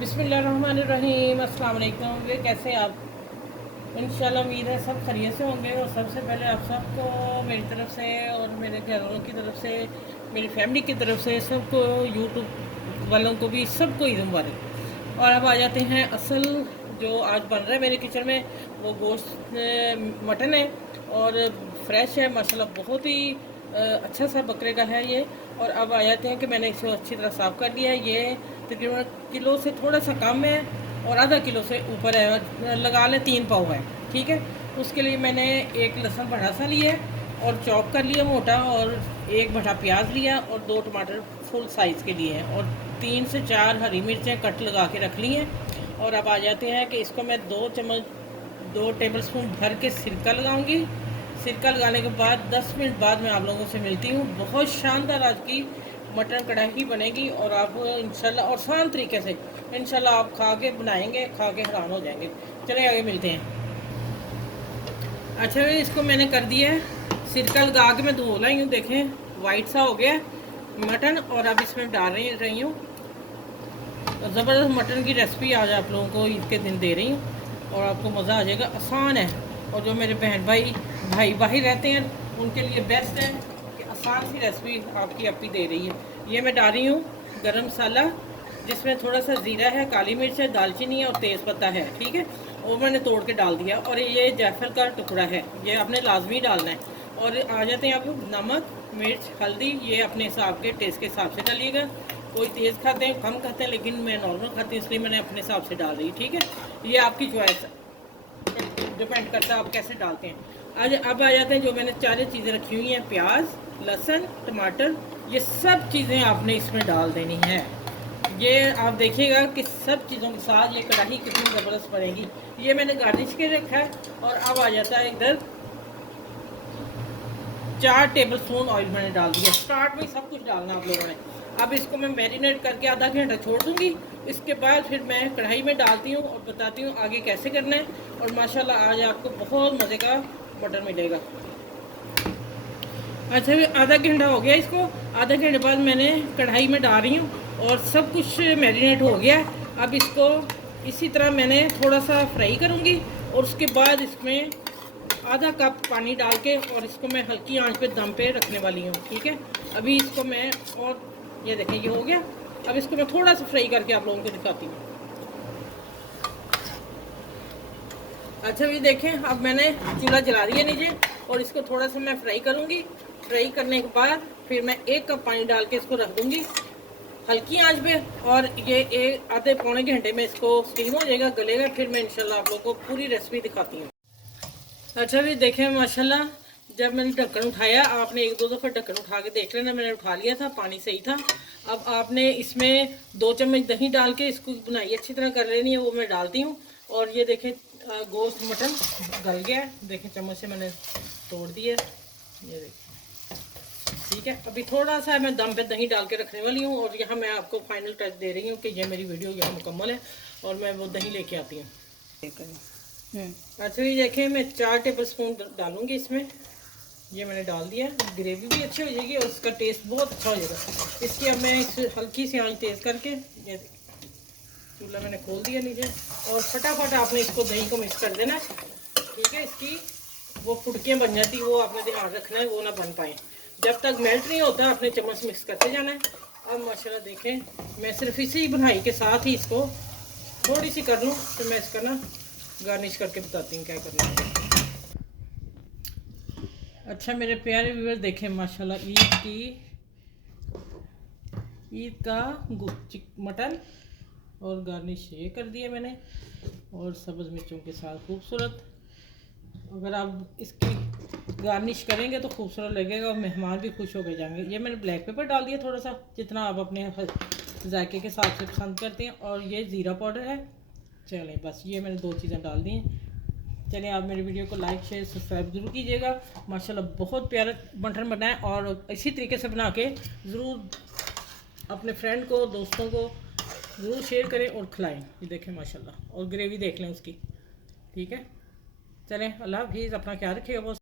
बिस्मिल्लाहिर्रहमानिर्रहीम। अस्सलाम वालेकुम। वे कैसे आप? इंशाल्लाह उम्मीद है सब खैरियत से होंगे। और सबसे पहले आप सबको मेरी तरफ से और मेरे घर वालों की तरफ से, मेरी फैमिली की तरफ से, सबको, यूट्यूब वालों को भी, सबको ईद मुबारक। और अब आ जाते हैं असल जो आज बन रहा है मेरे किचन में। वो गोश्त मटन है और फ्रेश है माशाल्लाह, बहुत ही अच्छा सा बकरे का है ये। और अब आ जाते हैं कि मैंने इसे अच्छी तरह साफ़ कर लिया है। ये तकरीबन किलो से थोड़ा सा कम है और आधा किलो से ऊपर है, लगा लें 3 पाव है, ठीक है। उसके लिए मैंने एक लहसुन बड़ा सा लिया और चॉप कर लिया मोटा, और एक बड़ा प्याज लिया और 2 टमाटर फुल साइज़ के लिए हैं, और 3 से 4 हरी मिर्चें कट लगा के रख ली हैं। और अब आ जाते हैं कि इसको मैं 2 टेबल स्पून भर के सिरका लगाऊंगी। सिरका लगाने के बाद 10 मिनट बाद मैं आप लोगों से मिलती हूँ। बहुत शानदार आज की मटन कढ़ाई बनेगी और आप इंशाल्लाह और आसान तरीके से इंशाल्लाह आप खा के बनाएंगे, खा के हैरान हो जाएंगे। चलिए आगे मिलते हैं। अच्छा, इसको मैंने कर दिया है, सिरका लगा के मैं धो लाई हूँ। देखें वाइट सा हो गया मटन। और अब इसमें डाल रही हूँ ज़बरदस्त मटन की रेसिपी आज आप लोगों को ईद के दिन दे रही हूँ और आपको मज़ा आ जाएगा। आसान है और जो मेरे बहन भाई बाहर रहते हैं उनके लिए बेस्ट है कि आसान सी रेसिपी आपकी अपी दे रही है। ये मैं डाल रही हूँ गरम मसाला, जिसमें थोड़ा सा ज़ीरा है, काली मिर्च है, दालचीनी है और तेज़पत्ता है, ठीक है। वो मैंने तोड़ के डाल दिया। और ये जायफल का टुकड़ा है, ये आपने लाजमी डालना है। और आ जाते हैं आप नमक, मिर्च, हल्दी, ये अपने हिसाब के टेस्ट के हिसाब से डालिएगा। कोई तेज़ खाते हैं, कम खाते हैं, लेकिन मैं नॉर्मल खाती हूँ इसलिए मैंने अपने हिसाब से डाल रही, ठीक है। ये आपकी चॉइस डिपेंड करता है आप कैसे डालते हैं। आज अब आ जाते हैं जो मैंने 4 चीज़ें रखी हुई हैं, प्याज, लहसुन, टमाटर, ये सब चीज़ें आपने इसमें डाल देनी है। ये आप देखिएगा कि सब चीज़ों के साथ ये कढ़ाई कितनी ज़बरदस्त बनेगी। ये मैंने गार्निश के रखा है। और अब आ जाता है इधर 4 टेबल स्पून ऑयल मैंने डाल दिया। स्टार्ट में सब कुछ डालना आप लोगों ने। अब इसको मैं मैरिनेट करके आधा घंटा छोड़ दूंगी। इसके बाद फिर मैं कढ़ाई में डालती हूँ और बताती हूँ आगे कैसे करना है। और माशाल्लाह आज आपको बहुत मज़े का मटन मिलेगा। अच्छा, आधा घंटा हो गया इसको। आधा घंटे बाद मैंने कढ़ाई में डाल रही हूँ और सब कुछ मैरिनेट हो गया। अब इसको इसी तरह मैंने थोड़ा सा फ्राई करूँगी और उसके बाद इसमें आधा कप पानी डाल के और इसको मैं हल्की आंच पे दम पे रखने वाली हूँ, ठीक है। अभी इसको मैं, और ये देखें ये हो गया। अब इसको मैं थोड़ा सा फ्राई करके आप लोगों को दिखाती हूँ। अच्छा, ये देखें अब मैंने चूल्हा जला दिया नीचे और इसको थोड़ा सा मैं फ्राई करूँगी। फ्राई करने के बाद फिर मैं 1 कप पानी डाल के इसको रख दूँगी हल्की आंच पे। और ये एक आधे पौने घंटे में इसको स्टीम हो जाएगा, गलेगा। फिर मैं इंशाल्लाह आप लोगों को पूरी रेसिपी दिखाती हूँ। अच्छा, भी देखें माशाल्लाह, जब मैंने ढक्कन उठाया, आपने 1-2 दफ़ा ढक्कन उठा के देख लेना। मैंने उठा लिया था, पानी सही था। अब आपने इसमें 2 चम्मच दही डाल के इसको बुनाई अच्छी तरह कर लेनी है, वो मैं डालती हूँ। और ये देखें गोश्त मटन गल गया है। देखें चम्मच से मैंने तोड़ दिया, ये देखें, ठीक है। अभी थोड़ा सा मैं दम पे दही डाल के रखने वाली हूँ और यहाँ मैं आपको फाइनल टच दे रही हूँ कि ये मेरी वीडियो यहाँ मुकम्मल है और मैं वो दही लेके आती हूँ। अच्छा, ये देखें मैं 4 टेबल स्पून डालूंगी इसमें। ये मैंने डाल दिया। ग्रेवी भी अच्छी हो जाएगी और इसका टेस्ट बहुत अच्छा हो जाएगा। इसकी अब मैं इस हल्की सी आंच तेज़ करके, ये चूल्हा मैंने खोल दिया नीचे, और फटाफट आपने इसको दही को मिक्स कर देना, ठीक है। इसकी वो फुटकियाँ बन जाती, वो आपने ध्यान रखना है वो ना बन पाए। जब तक मेल्ट नहीं होता आपने चम्मच मिक्स करते जाना है। अब माशाल्लाह देखें, मैं सिर्फ इसी बुनाई के साथ ही इसको थोड़ी सी कर लूँ तो मैं इसका ना गार्निश करके बताती हूँ क्या करना है। अच्छा मेरे प्यारे व्यूअर, देखें माशाल्लाह ईद का मटन और गार्निश ये कर दिया मैंने, और सब्ज़ मिर्चों के साथ खूबसूरत। अगर आप इसकी गार्निश करेंगे तो खूबसूरत लगेगा और मेहमान भी खुश होकर जाएंगे। ये मैंने ब्लैक पेपर डाल दिया थोड़ा सा, जितना आप अपने जायके के हिसाब से पसंद करते हैं। और ये ज़ीरा पाउडर है। चलें बस, ये मैंने 2 चीज़ें डाल दी हैं। चलिए आप मेरी वीडियो को लाइक शेयर सब्सक्राइब ज़रूर कीजिएगा। माशाल्लाह बहुत प्यारा मटन बनाए और इसी तरीके से बना के ज़रूर अपने फ्रेंड को, दोस्तों को ज़रूर शेयर करें और खिलाएं। ये देखें माशाल्लाह, और ग्रेवी देख लें उसकी, ठीक है। चलें, अल्लाह हाफिज़, अपना ख्याल रखिएगा बहुत।